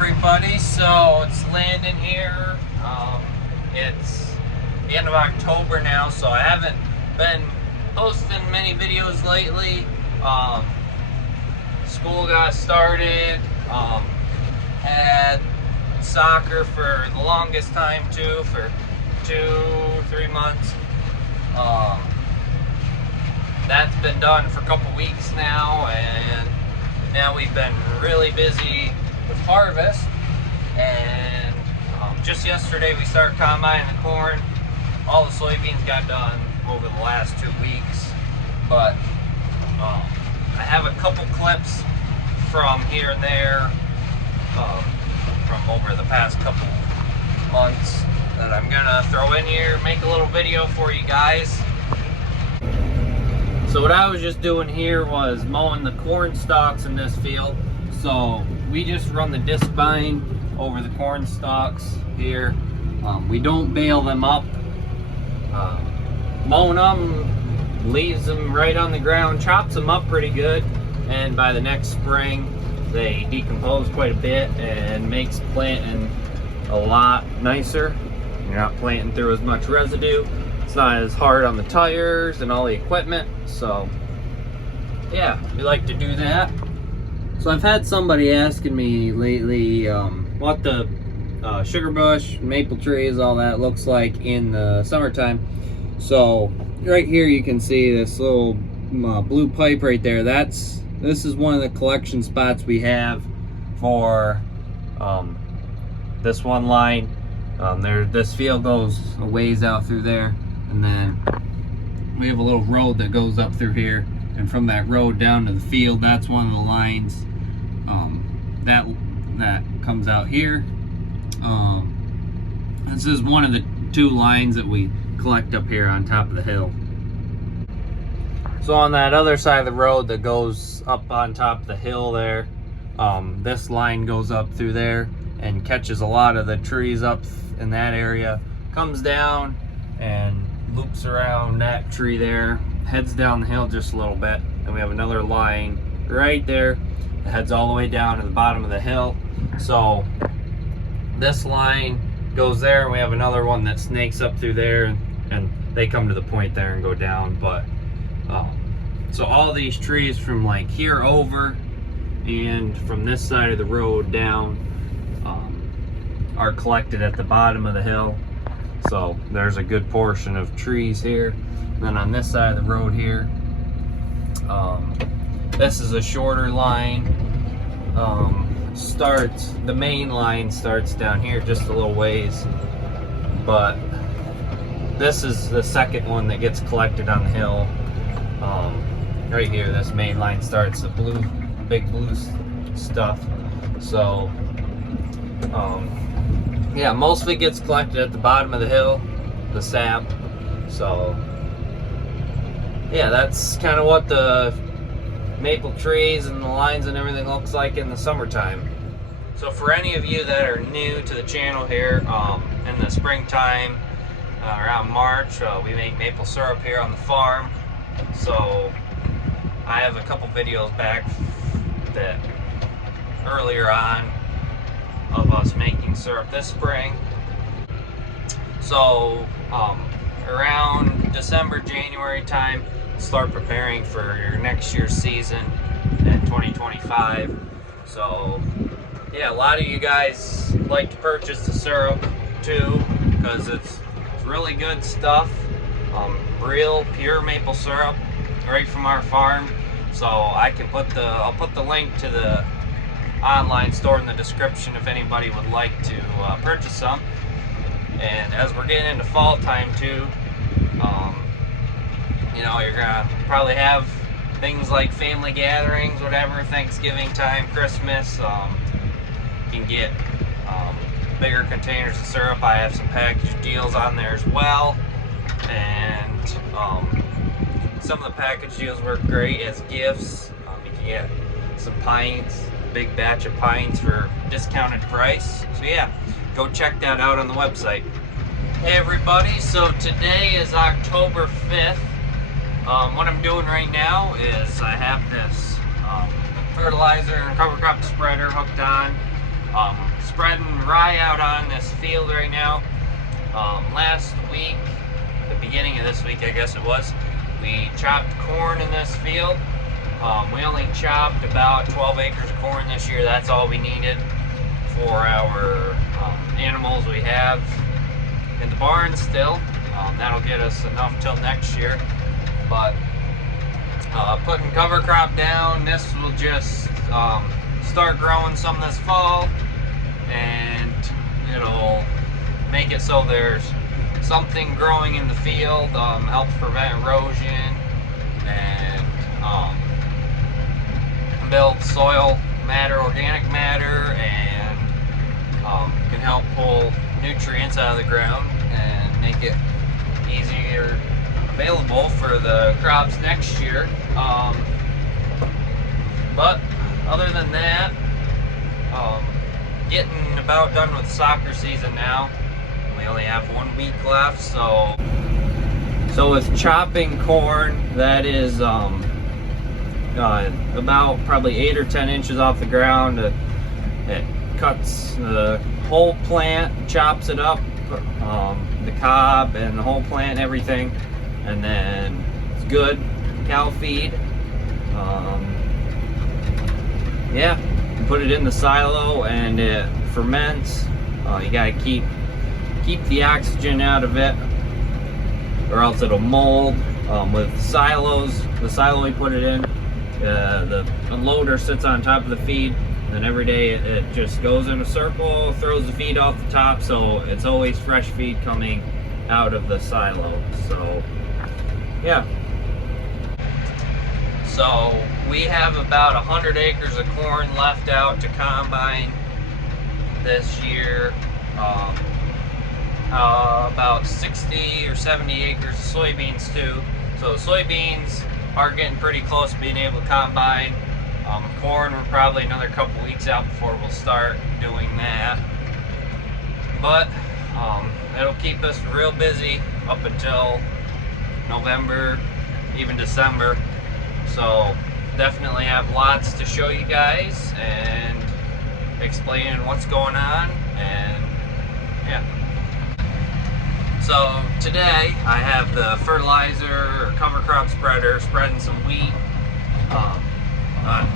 everybody, so it's Landon here. It's the end of October now, so I haven't been posting many videos lately. School got started, had soccer for the longest time too, for 2-3 months. That's been done for a couple weeks now, and now we've been really busy with harvest. And just yesterday we started combining the corn. All the soybeans got done over the last 2 weeks, but I have a couple clips from here and there from over the past couple months that I'm gonna throw in here, make a little video for you guys. So what I was just doing here was mowing the corn stalks in this field. So we just run the disc bind over the corn stalks here. We don't bale them up. Mowing them leaves them right on the ground, chops them up pretty good, and by the next spring they decompose quite a bit and makes planting a lot nicer. You're not planting through as much residue. It's not as hard on the tires and all the equipment. So yeah, we like to do that. So I've had somebody asking me lately what the sugar bush, maple trees, all that looks like in the summertime. So right here you can see this little blue pipe right there. This is one of the collection spots we have for this one line. This field goes a ways out through there, and then we have a little road that goes up through here, and from that road down to the field, that's one of the lines that comes out here. This is one of the 2 lines that we collect up here on top of the hill. So on that other side of the road that goes up on top of the hill there, this line goes up through there and catches a lot of the trees up in that area, comes down and loops around that tree there, heads down the hill just a little bit, and we have another line right there that heads all the way down to the bottom of the hill. So this line goes there, and we have another one that snakes up through there, and they come to the point there and go down. But so all these trees from like here over and from this side of the road down are collected at the bottom of the hill. So there's a good portion of trees here. And then on this side of the road here, this is a shorter line. The main line starts down here just a little ways, but this is the second one that gets collected on the hill. Right here, this main line starts the big blue stuff. So yeah, most of it gets collected at the bottom of the hill, the sap. So yeah, that's kind of what the maple trees and the lines and everything looks like in the summertime. So for any of you that are new to the channel here, in the springtime, around March, we make maple syrup here on the farm. So I have a couple videos back that earlier on of us making syrup this spring. So around December, January time, start preparing for your next year's season in 2025. So yeah, a lot of you guys like to purchase the syrup too, because it's really good stuff. Real pure maple syrup right from our farm. So I'll put the link to the online store in the description if anybody would like to purchase some. And as we're getting into fall time too, you know, you're gonna probably have things like family gatherings, whatever, Thanksgiving time, Christmas. You can get bigger containers of syrup. I have some package deals on there as well, and some of the package deals work great as gifts. You can get some pints, a big batch of pints for discounted price. So yeah, go check that out on the website. Hey everybody, so today is October 5th. What I'm doing right now is I have this fertilizer and cover crop spreader hooked on. Spreading rye out on this field right now. Last week, the beginning of this week I guess it was, we chopped corn in this field. We only chopped about 12 acres of corn this year. That's all we needed for our animals we have in the barn still. That'll get us enough till next year. But putting cover crop down, this will just start growing some this fall, and it'll make it so there's something growing in the field, helps prevent erosion, and build soil matter, organic matter, and can help pull nutrients out of the ground and make it easier available for the crops next year. But other than that, getting about done with soccer season now. We only have 1 week left, so with chopping corn, that is about probably 8 or 10 inches off the ground. It cuts the whole plant, chops it up, the cob and the whole plant, everything, and then it's good cow feed. Yeah, you put it in the silo and it ferments. You gotta keep the oxygen out of it, or else it'll mold. With silos, the silo we put it in, the loader sits on top of the feed, and every day it just goes in a circle, throws the feed off the top, so it's always fresh feed coming out of the silo. So yeah, so we have about 100 acres of corn left out to combine this year. About 60 or 70 acres of soybeans too. So soybeans are getting pretty close to being able to combine. Corn, we're probably another couple weeks out before we'll start doing that. But it'll keep us real busy up until November, even December. So definitely have lots to show you guys and explaining what's going on, and yeah. So today I have the fertilizer or cover crop spreader spreading some wheat on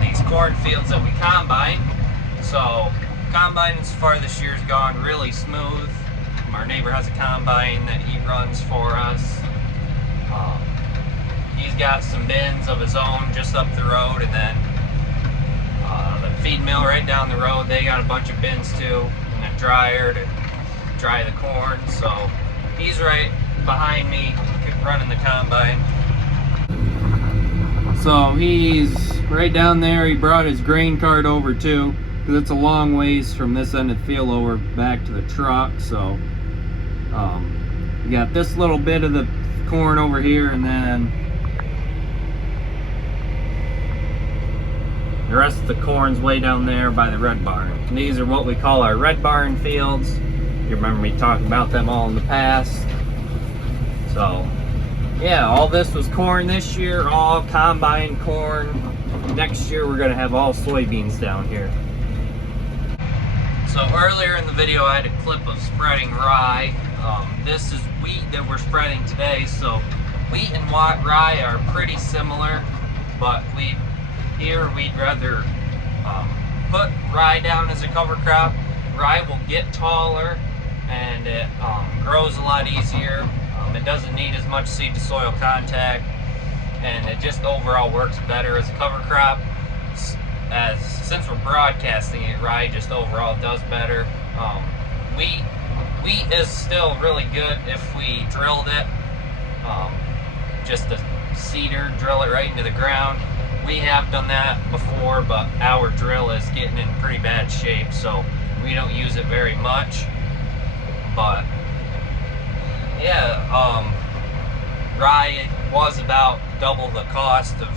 these corn fields that we combine. So combining so far this year's gone really smooth. Our neighbor has a combine that he runs for us. He's got some bins of his own just up the road, and then the feed mill right down the road, they got a bunch of bins too, and a dryer to dry the corn. So he's right behind me running the combine. So he's right down there. He brought his grain cart over too, because it's a long ways from this end of the field over back to the truck. So you got this little bit of the corn over here, and then the rest of the corn's way down there by the red barn. And these are what we call our red barn fields. You remember me talking about them all in the past. So yeah, all this was corn this year, all combined corn. Next year we're gonna have all soybeans down here. So earlier in the video I had a clip of spreading rye. This is wheat that we're spreading today. So wheat and rye are pretty similar, but we'd rather put rye down as a cover crop. Rye will get taller and it grows a lot easier. It doesn't need as much seed to soil contact, and it just overall works better as a cover crop. Since we're broadcasting it, rye just overall does better. Wheat is still really good if we drilled it, just a seeder, drill it right into the ground. We have done that before, but our drill is getting in pretty bad shape, so we don't use it very much. But yeah, rye was about double the cost of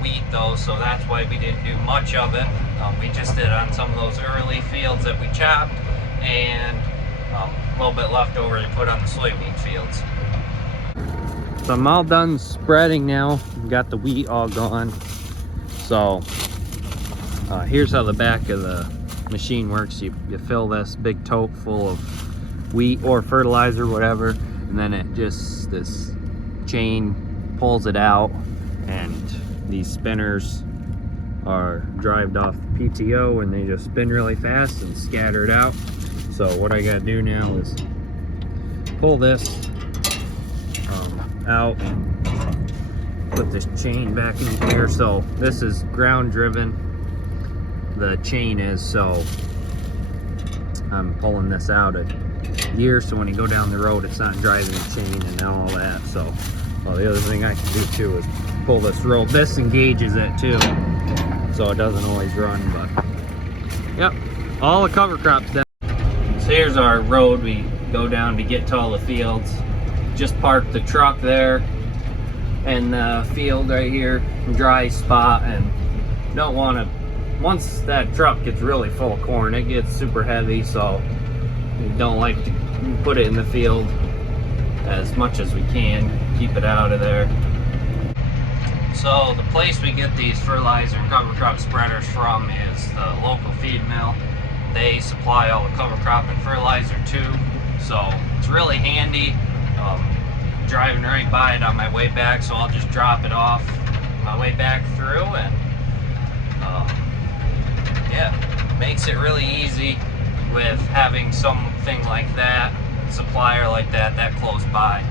wheat though, so that's why we didn't do much of it. We just did on some of those early fields that we chopped, and a little bit left over to put on the soybean fields. So I'm all done spreading now. Got the wheat all gone. So here's how the back of the machine works. You fill this big tote full of wheat or fertilizer, whatever, and then it just, this chain pulls it out, and these spinners are drived off the PTO, and they just spin really fast and scatter it out. So what I gotta do now is pull this out and put this chain back in here. So this is ground driven, the chain is, so I'm pulling this out a gear so when you go down the road it's not driving the chain and all that. So well, the other thing I can do too is pull this rope. This engages it too, so it doesn't always run. But yep, all the cover crops done. So here's our road we go down to get to all the fields. Just parked the truck there and the field right here, dry spot, and don't want to, once that truck gets really full of corn, it gets super heavy, so we don't like to put it in the field as much as we can, keep it out of there. So the place we get these fertilizer and cover crop spreaders from is the local feed mill. They supply all the cover crop and fertilizer too, so it's really handy. Driving right by it on my way back, so I'll just drop it off my way back through, and yeah, makes it really easy with having something like that, supplier like that close by.